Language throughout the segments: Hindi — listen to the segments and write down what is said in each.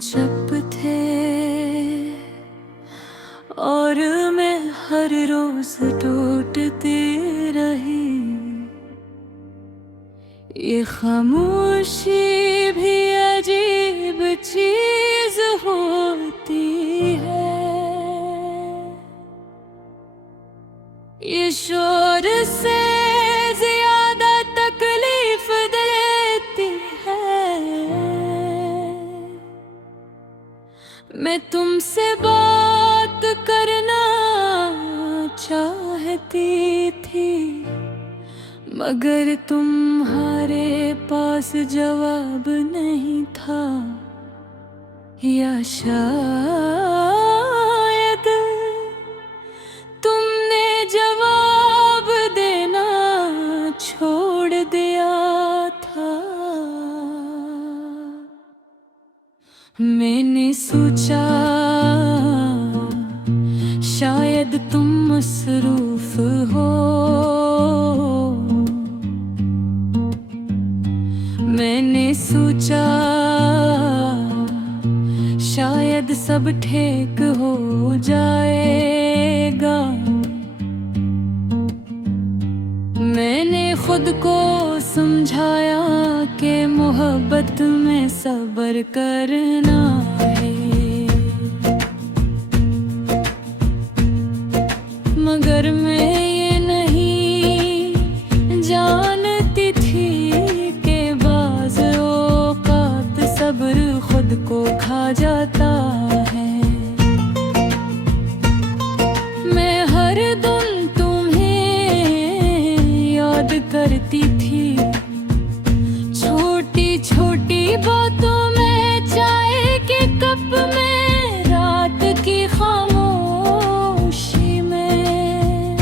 चुप थे और मैं हर रोज टूटती रही। ये खामोशी भी अजीब चीज होती है। ये शोर से ज्यादा तकलीफ देती है। मैं तुमसे बात करना चाहती थी, मगर तुम्हारे पास जवाब नहीं था। या शायद तुमने जवाब देना छोड़ दिया था। मैंने सोचा शायद तुम मसरूफ हो। मैंने सोचा शायद सब ठीक हो जाएगा। मैंने खुद को समझाया कि मोहब्बत में सब्र करना है, मगर मैं ये नहीं जानती थी कि बाज़ औक़ात सब्र खुद को खा जाता है। मैं हर दिन तुम्हें याद करती थी, छोटी छोटी बातों में, चाय के कप में, रात की खामोशी में,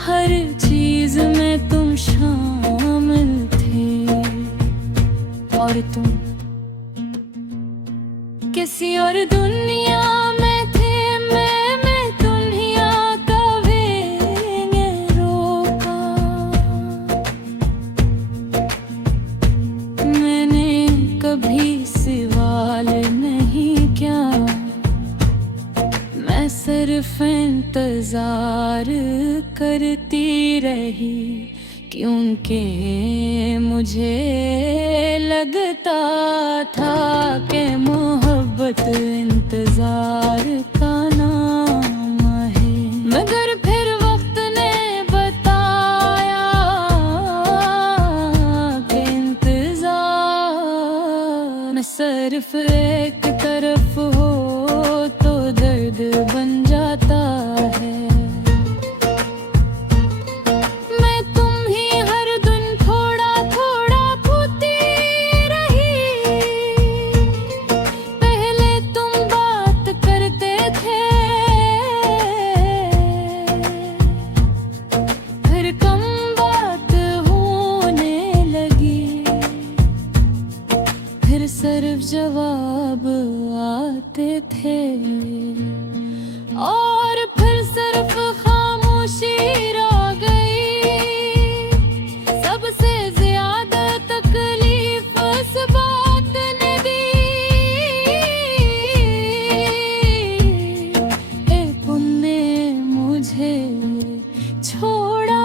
हर चीज में तुम शामिल थे। और तुम किसी और दुनिया में थे। मैं दुनिया का वेग रोका। मैंने कभी सवाल नहीं किया, मैं सिर्फ इंतजार करती रही, क्योंकि मुझे लगता था कि मोहब्बत इंतजार का नाम है। मगर फिर वक्त ने बताया कि इंतजार न सिर्फ एक तरफ हो तो दर्द बन जाता है। सिर्फ जवाब आते थे और फिर सिर्फ खामोशी रह गई। सबसे ज्यादा तकलीफ इस बात ने दी कि तुमने मुझे छोड़ा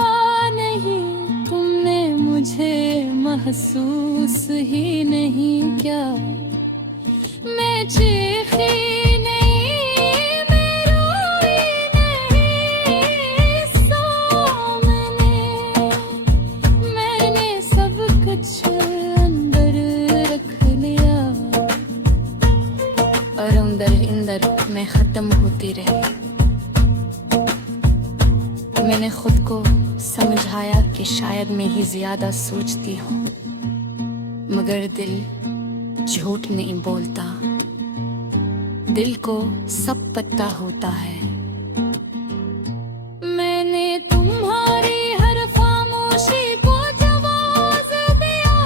नहीं, तुमने मुझे महसूस ही नहीं क्या। मैं चीखी नहीं, मैं रोई नहीं सामने। मैंने सब कुछ अंदर रख लिया और अंदर मैं खत्म होती रही। मैंने खुद को समझाया कि शायद मैं ही ज्यादा सोचती हूँ, मगर दिल झूठ नहीं बोलता। दिल को सब पता होता है। मैंने तुम्हारी हर खामोशी को जवाब दिया।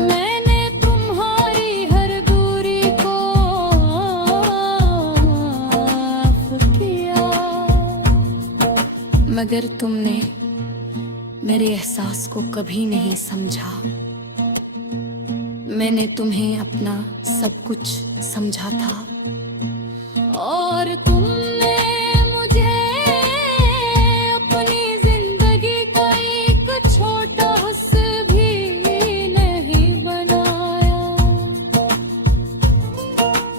मैंने तुम्हारी हर दूरी को माफ किया, मगर तुमने मेरे एहसास को कभी नहीं समझा। मैंने तुम्हें अपना सब कुछ समझा था और तुमने मुझे अपनी जिंदगी का एक छोटा हिस्सा भी नहीं बनाया।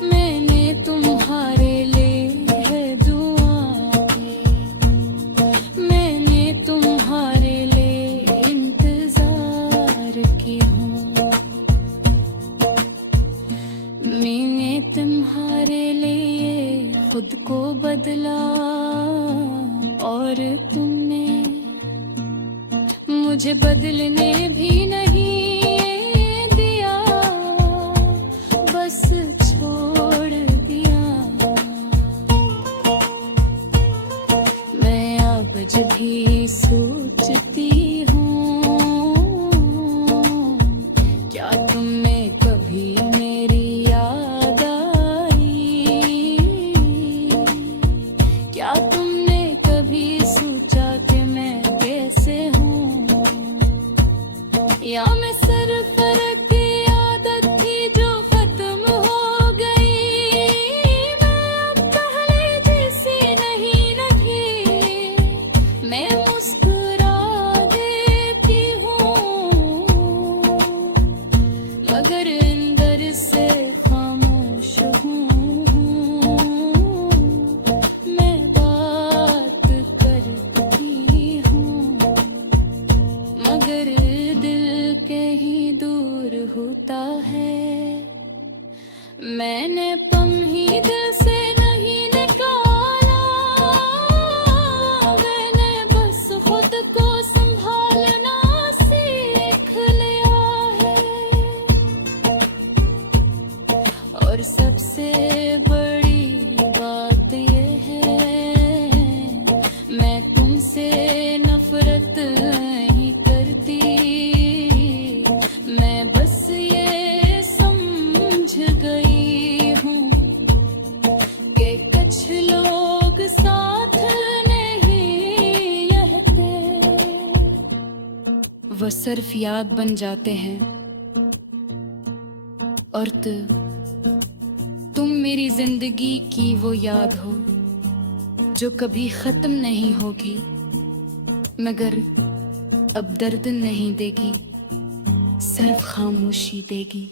मैंने तुम्हारे लिए है दुआ की, मैंने तुम्हारे लिए इंतजार की हूँ। मैंने तुम्हारे लिए खुद को बदला और तुमने मुझे बदलने भी नहीं दिया, बस छोड़ दिया। मैं अब जब भी सोचती हूँ, क्या तुमने कभी मेरी याद आई? क्या तुमने कभी सोचा कि मैं कैसे हूँ? या मैं सिर्फ की आदत थी जो खत्म हो गई? मैं अब पहले जैसी नहीं न थी, मैं मुस्कुरा देती हूँ मगर अंदर से खामोश हूँ। मैं बात करती हूँ मगर दिल कहीं दूर होता है। मैंने पम ही दिल से नहीं निकाला, मैंने बस खुद को संभालना सीख लिया है। और सबसे बड़ी बात ये है, मैं तुमसे नफरत नहीं करती। मैं बस ये समझ गई हूँ कि कुछ लोग साथ नहीं रहते, वो सिर्फ याद बन जाते हैं। और तुम मेरी जिंदगी की वो याद हो जो कभी खत्म नहीं होगी, मगर अब दर्द नहीं देगी, सिर्फ खामोशी देगी।